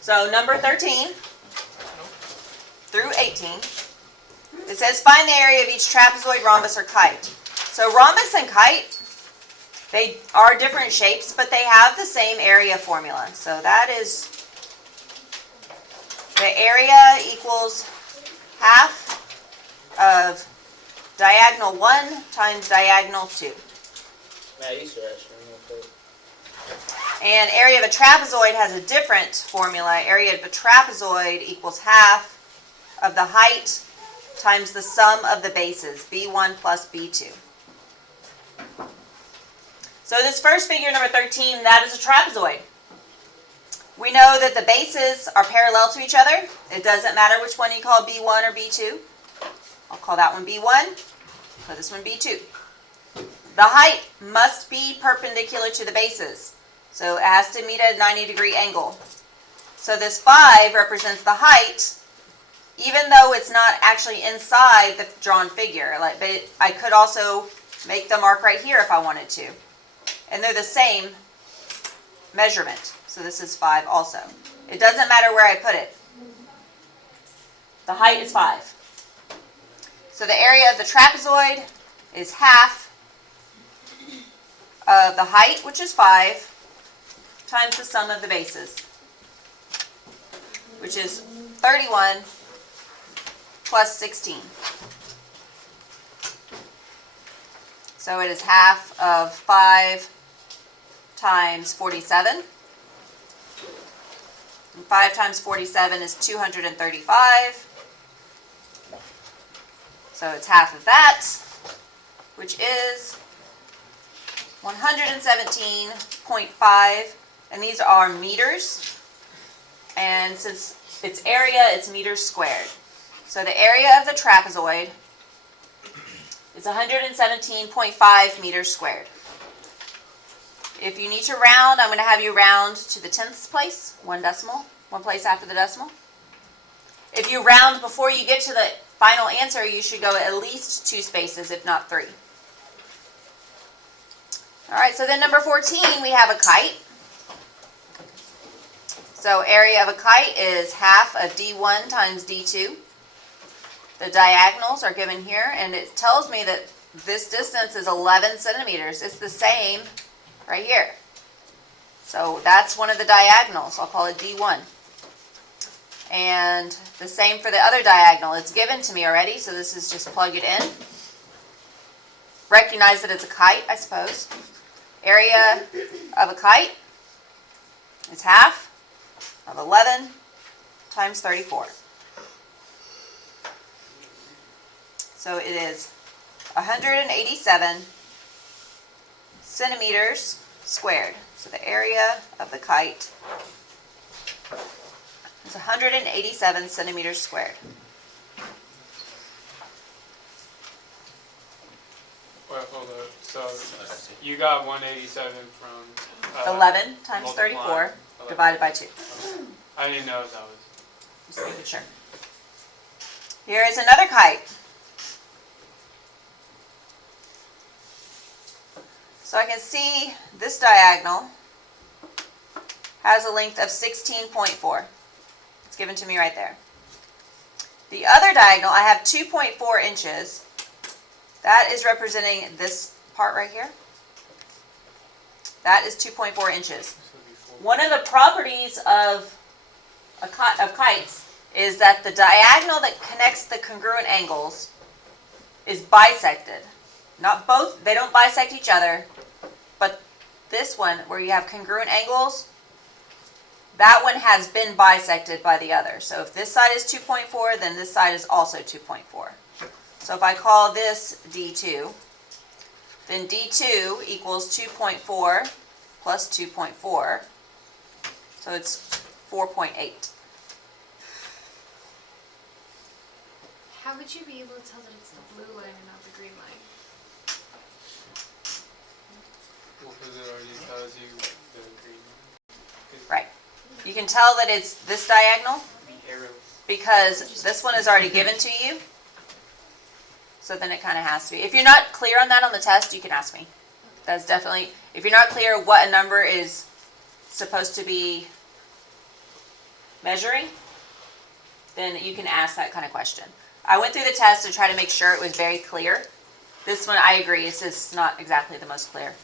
So number 13 through 18, it says find the area of each trapezoid, rhombus, or kite. So rhombus and kite, they are different shapes, but they have the same area formula. So that is, the area equals half of diagonal 1 times diagonal 2. And area of a trapezoid has a different formula. Area of a trapezoid equals half of the height times the sum of the bases, B1 plus B2. So this first figure, number 13, that is a trapezoid. We know that the bases are parallel to each other. It doesn't matter which one you call B1 or B2. I'll call that one B1, call this one B2. The height must be perpendicular to the bases. So it has to meet at a 90-degree angle. So this 5 represents the height, even though it's not actually inside the drawn figure. But I could also make the mark right here if I wanted to. And they're the same measurement. So this is 5 also. It doesn't matter where I put it. The height is 5. So the area of the trapezoid is half of the height, which is 5, times the sum of the bases, which is 31 plus 16. So it is half of 5 times 47. And 5 times 47 is 235. So it's half of that, which is 117.5, and these are meters. And since it's area, it's meters squared. So the area of the trapezoid is 117.5 meters squared. If you need to round, I'm going to have you round to the 10th place, one decimal, one place after the decimal. If you round before you get to the final answer, you should go at least 2 spaces, if not 3. All right, so then number 14, we have a kite. So area of a kite is half of D1 times D2. The diagonals are given here, and it tells me that this distance is 11 centimeters. It's the same right here. So that's one of the diagonals. I'll call it D1. And the same for the other diagonal. It's given to me already, so this is just plug it in. Recognize that it's a kite, I suppose. Area of a kite is half of 11 times 34. So it is 187 centimeters squared. So the area of the kite is 187 centimeters squared. Well, hold up. So you got 187 from 11 times 34 divided by 2. I didn't know if that was. Just making sure. Here is another kite. So I can see this diagonal has a length of 16.4. It's given to me right there. The other diagonal, I have 2.4 inches. That is representing this part right here. That is 2.4 inches. One of the properties of kites is that the diagonal that connects the congruent angles is bisected. Not both, they don't bisect each other, but this one where you have congruent angles, that one has been bisected by the other. So if this side is 2.4, then this side is also 2.4. So if I call this D2, then D2 equals 2.4 plus 2.4, so it's 4.8. How would you be able to tell that it's the blue line and not the green line? Well, because it already tells you the green. Right. You can tell that it's this diagonal because this one is already given to you. So then it kind of has to be. If you're not clear on that on the test, you can ask me. That's definitely, if you're not clear what a number is supposed to be measuring, then you can ask that kind of question. I went through the test to try to make sure it was very clear. This one, I agree, is not exactly the most clear.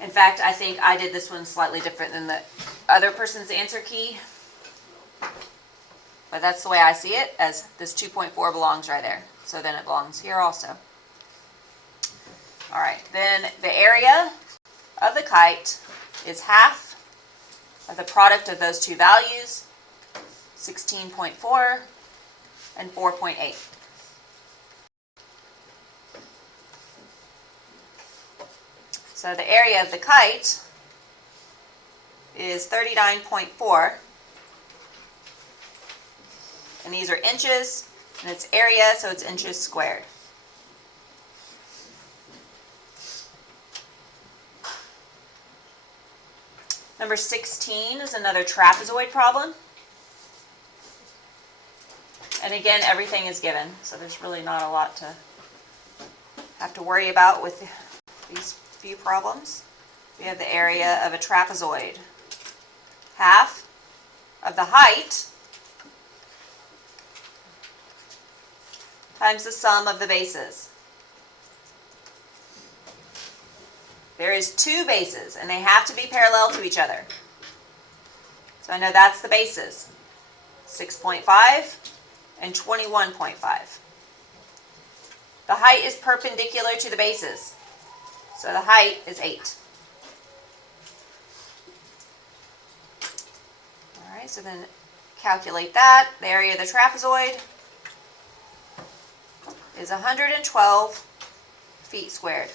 In fact, I think I did this one slightly different than the other person's answer key. But that's the way I see it, as this 2.4 belongs right there. So then it belongs here also. All right, then the area of the kite is half of the product of those two values, 16.4 and 4.8. So the area of the kite is 39.4, and these are inches, and it's area, so it's inches squared. Number 16 is another trapezoid problem. And again, everything is given, so there's really not a lot to have to worry about with these few problems. We have the area of a trapezoid. Half of the height times the sum of the bases. There is two bases, and they have to be parallel to each other. So I know that's the bases, 6.5 and 21.5. The height is perpendicular to the bases, so the height is 8. All right, so then calculate that. The area of the trapezoid is 112 feet squared.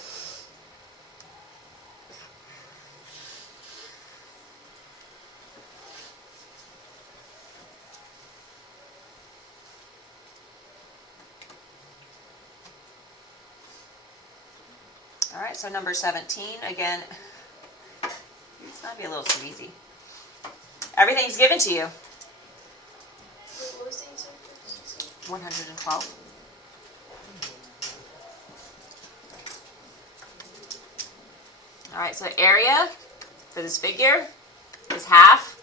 All right, so number 17, again, this might be a little too easy. Everything's given to you. Wait, what was the answer? 112. All right, so area for this figure is half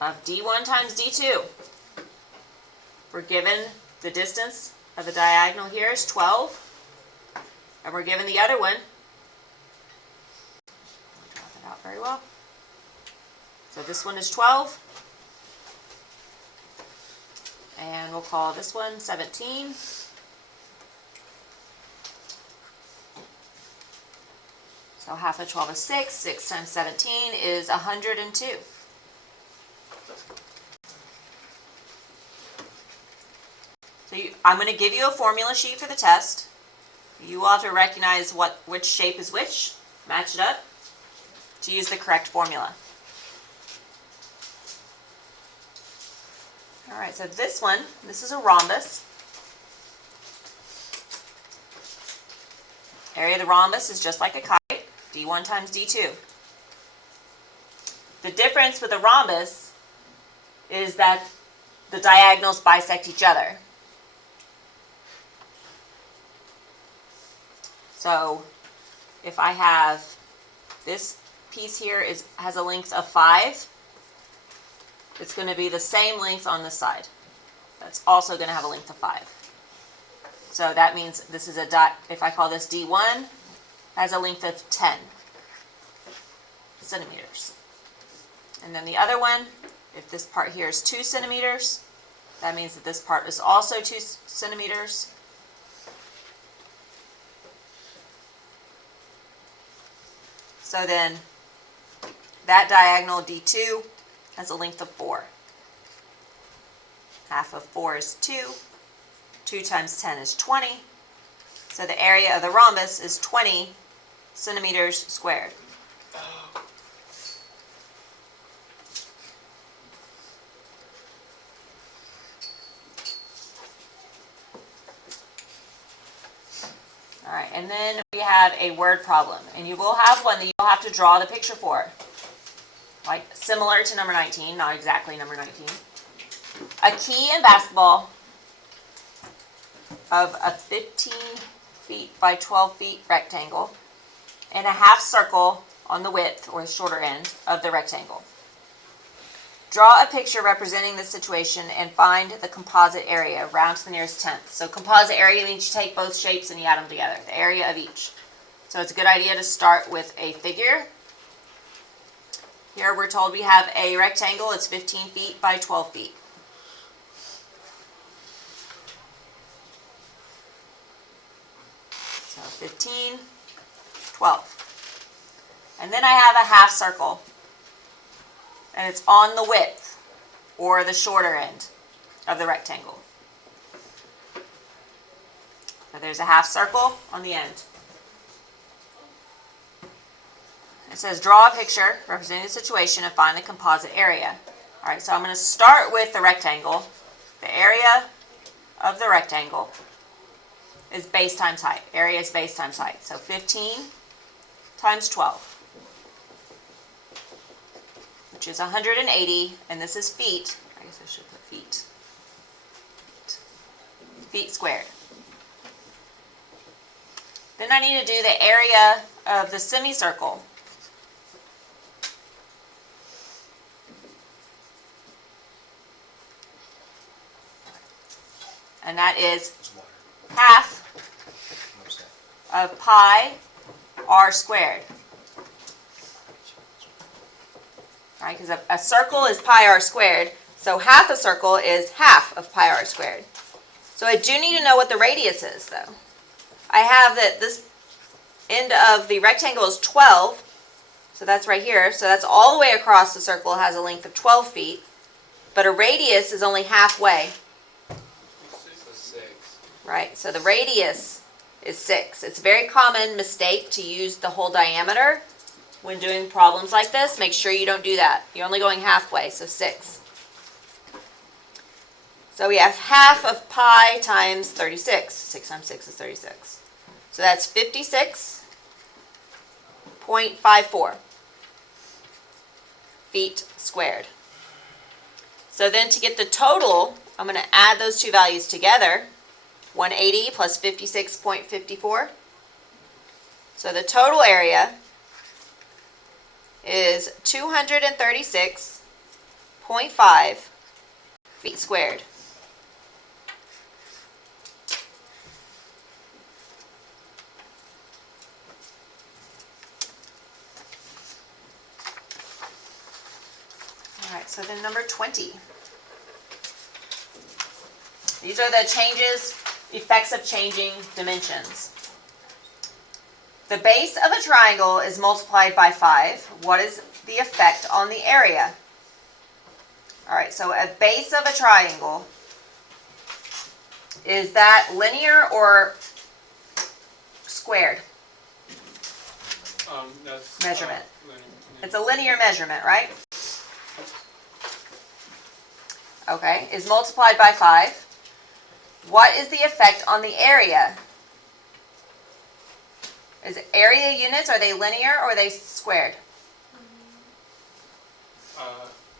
of D1 times D2. We're given the distance of the diagonal here is 12. And we're given the other one. I'll draw that out very well. So this one is 12. And we'll call this one 17. So half of 12 is 6. 6 times 17 is 102. So I'm going to give you a formula sheet for the test. You will have to recognize which shape is which, match it up, to use the correct formula. All right, so this is a rhombus. Area of the rhombus is just like a kite, D1 times D2. The difference with a rhombus is that the diagonals bisect each other. So if I have this piece here has a length of 5, it's going to be the same length on this side. That's also going to have a length of 5. So that means this is if I call this D1, has a length of 10 centimeters. And then the other one, if this part here is 2 centimeters, that means that this part is also 2 centimeters. So then that diagonal D2 has a length of 4. Half of 4 is 2. 2 times 10 is 20. So the area of the rhombus is 20 centimeters squared. All right, and then we have a word problem, and you will have one that you'll have to draw the picture for, like similar to number 19, not exactly number 19. A key in basketball of a 15 feet by 12 feet rectangle and a half circle on the width, or the shorter end, of the rectangle. Draw a picture representing this situation and find the composite area, round to the nearest tenth. So composite area means you take both shapes and you add them together, the area of each. So it's a good idea to start with a figure. Here we're told we have a rectangle, it's 15 feet by 12 feet. So 15, 12. And then I have a half circle. And it's on the width, or the shorter end, of the rectangle. So there's a half circle on the end. It says, draw a picture representing the situation and find the composite area. All right, so I'm going to start with the rectangle. The area of the rectangle is base times height. Area is base times height. So 15 times 12. Which is 180, and this is feet. I guess I should put feet. Feet squared. Then I need to do the area of the semicircle. And that is half of pi r squared. Right, because a circle is pi r squared, so half a circle is half of pi r squared. So I do need to know what the radius is, though. I have that this end of the rectangle is 12, so that's right here. So that's all the way across the circle, has a length of 12 feet, but a radius is only halfway. Right, so the radius is 6. It's a very common mistake to use the whole diameter when doing problems like this. Make sure you don't do that. You're only going halfway, so 6. So we have half of pi times 36. 6 times 6 is 36. So that's 56.54 feet squared. So then to get the total, I'm going to add those two values together. 180 plus 56.54. So the total area is 236.5 feet squared. All right, so then number 20. These are the changes, effects of changing dimensions. The base of a triangle is multiplied by 5. What is the effect on the area? All right, so a base of a triangle, is that linear or squared? That's Measurement. Linear. It's a linear measurement, right? Okay, is multiplied by 5. What is the effect on the area? Is area units, are they linear or are they squared?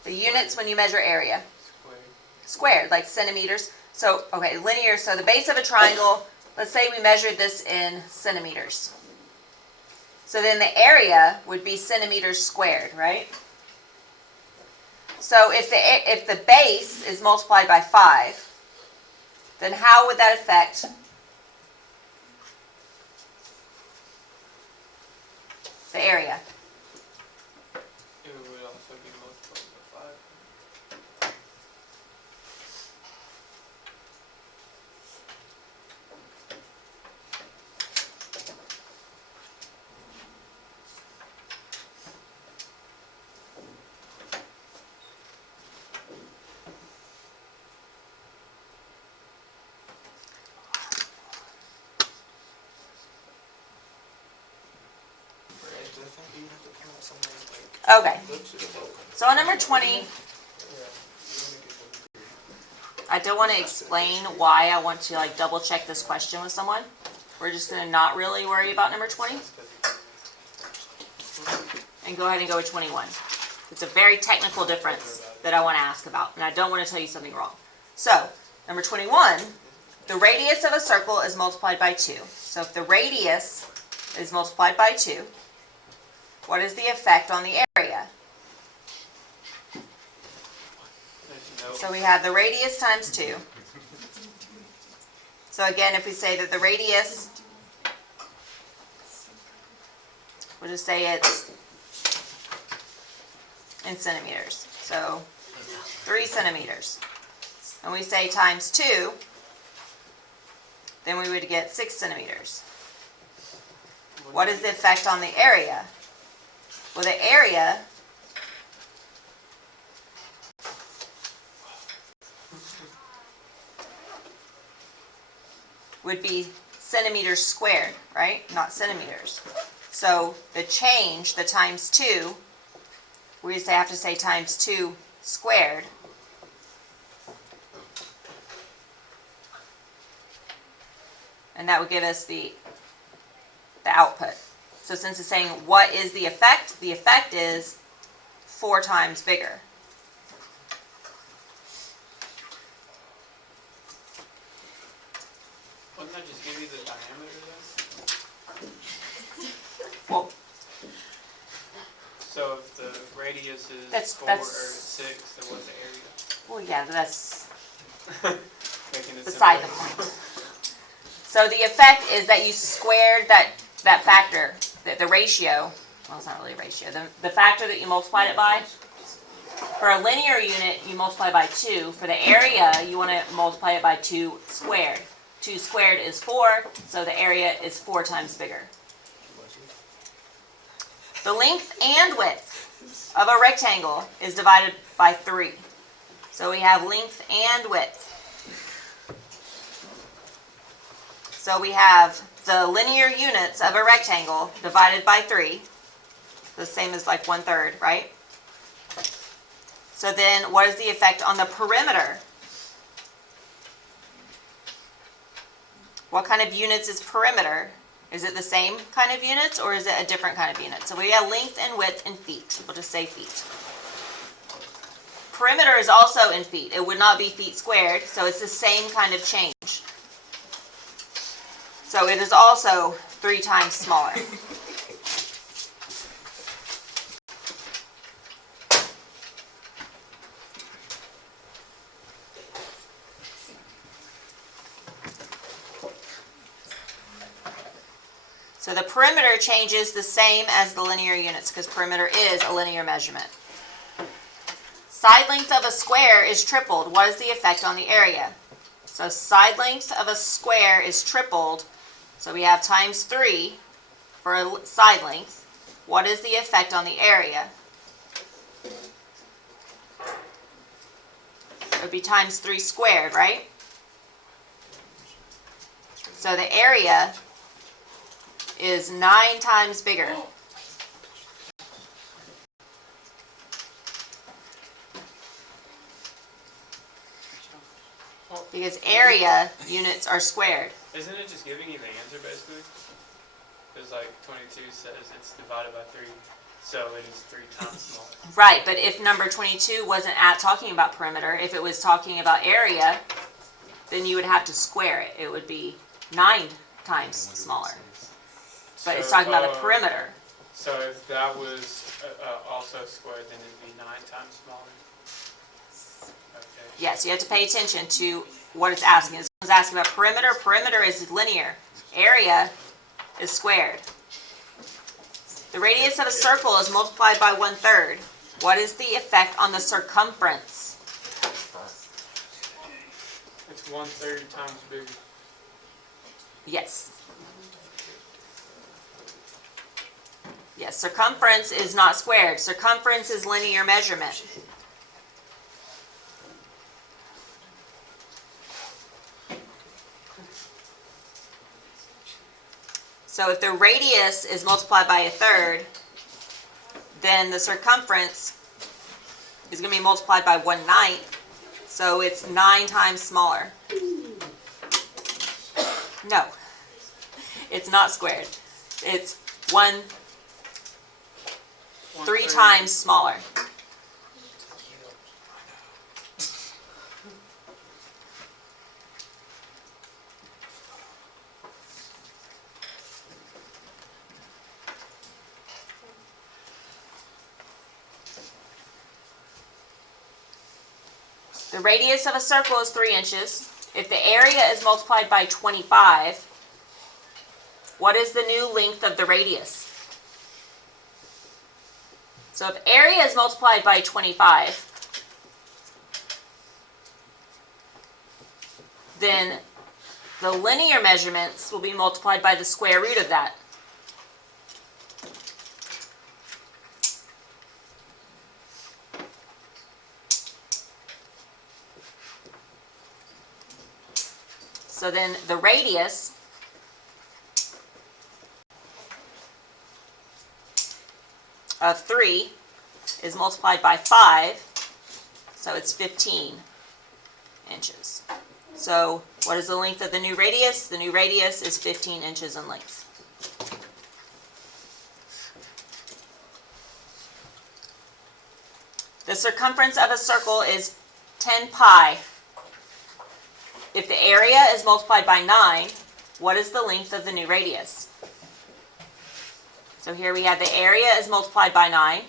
The units when you measure area. Squared, like centimeters. So, okay, linear, so the base of a triangle, let's say we measured this in centimeters. So then the area would be centimeters squared, right? So if the base is multiplied by 5, then how would that affect the area? It would also be multiplied by 5. Okay. So on number 20, I don't want to explain why I want to double check this question with someone. We're just going to not really worry about number 20 and go ahead and go with 21. It's a very technical difference that I want to ask about, and I don't want to tell you something wrong. So, number 21, the radius of a circle is multiplied by 2. So if the radius is multiplied by 2, What is the effect on the area? So we have the radius times 2. So again, if we say that the radius, we'll just say it's in centimeters. So 3 centimeters. And we say times 2, then we would get 6 centimeters. What is the effect on the area? Well, the area would be centimeters squared, right? Not centimeters. So the change, the times 2, we just have to say times 2 squared. And that would give us the output. So since it's saying what is the effect is 4 times bigger. Wouldn't that just give you the diameter then? Well, So if the radius is That's- 4 that's- or 6, then what's the area? well, yeah, that's Making it beside the simpler. point. So the effect is that you squared that factor, the ratio. Well, it's not really a ratio. The factor that you multiplied it by. For a linear unit, you multiply by 2. For the area, you want to multiply it by 2 squared. 2 squared is 4, so the area is 4 times bigger. The length and width of a rectangle is divided by 3. So we have length and width. So we have the linear units of a rectangle divided by 3. The same as like 1/3, right? So then what is the effect on the perimeter? What kind of units is perimeter? Is it the same kind of units or is it a different kind of unit? So we have length and width in feet. We'll just say feet. Perimeter is also in feet. It would not be feet squared, so it's the same kind of change. So it is also 3 times smaller. So the perimeter changes the same as the linear units because perimeter is a linear measurement. Side length of a square is tripled. What is the effect on the area? So side length of a square is tripled. So we have times 3 for a side length. What is the effect on the area? It would be times 3 squared, right? So the area is 9 times bigger. Because area units are squared. Isn't it just giving you the answer basically? Because like 22 says it's divided by 3, so it is 3 times smaller. Right, but if number 22 wasn't talking about perimeter, if it was talking about area, then you would have to square it. It would be 9 times smaller. But it's talking about the perimeter. So if that was also squared, then it'd be 9 times smaller? Okay. Yes, you have to pay attention to what it's asking. This one's asking about perimeter. Perimeter is linear. Area is squared. The radius of a circle is multiplied by 1/3. What is the effect on the circumference? It's 1/3 times bigger. Yes. Yes, circumference is not squared. Circumference is linear measurement. So if the radius is multiplied by 1/3, then the circumference is going to be multiplied by 1/9. So it's 9 times smaller. No, it's not squared. It's 3 times smaller. The radius of a circle is 3 inches. If the area is multiplied by 25, what is the new length of the radius? So if area is multiplied by 25, then the linear measurements will be multiplied by the square root of that. So then the radius of 3 is multiplied by 5, so it's 15 inches. So what is the length of the new radius? The new radius is 15 inches in length. The circumference of a circle is 10 pi. If the area is multiplied by 9, what is the length of the new radius? So here we have the area is multiplied by 9.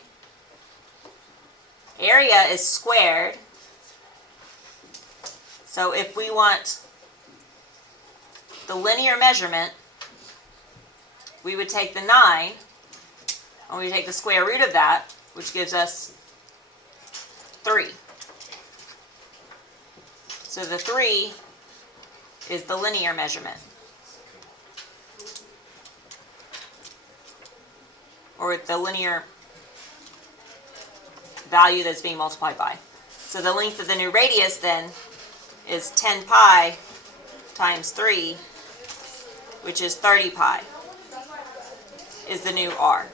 Area is squared. So if we want the linear measurement, we would take the 9, and we take the square root of that, which gives us 3. So the 3 is the linear measurement, or the linear value that's being multiplied by. So the length of the new radius then is 10 pi times 3, which is 30 pi, is the new r.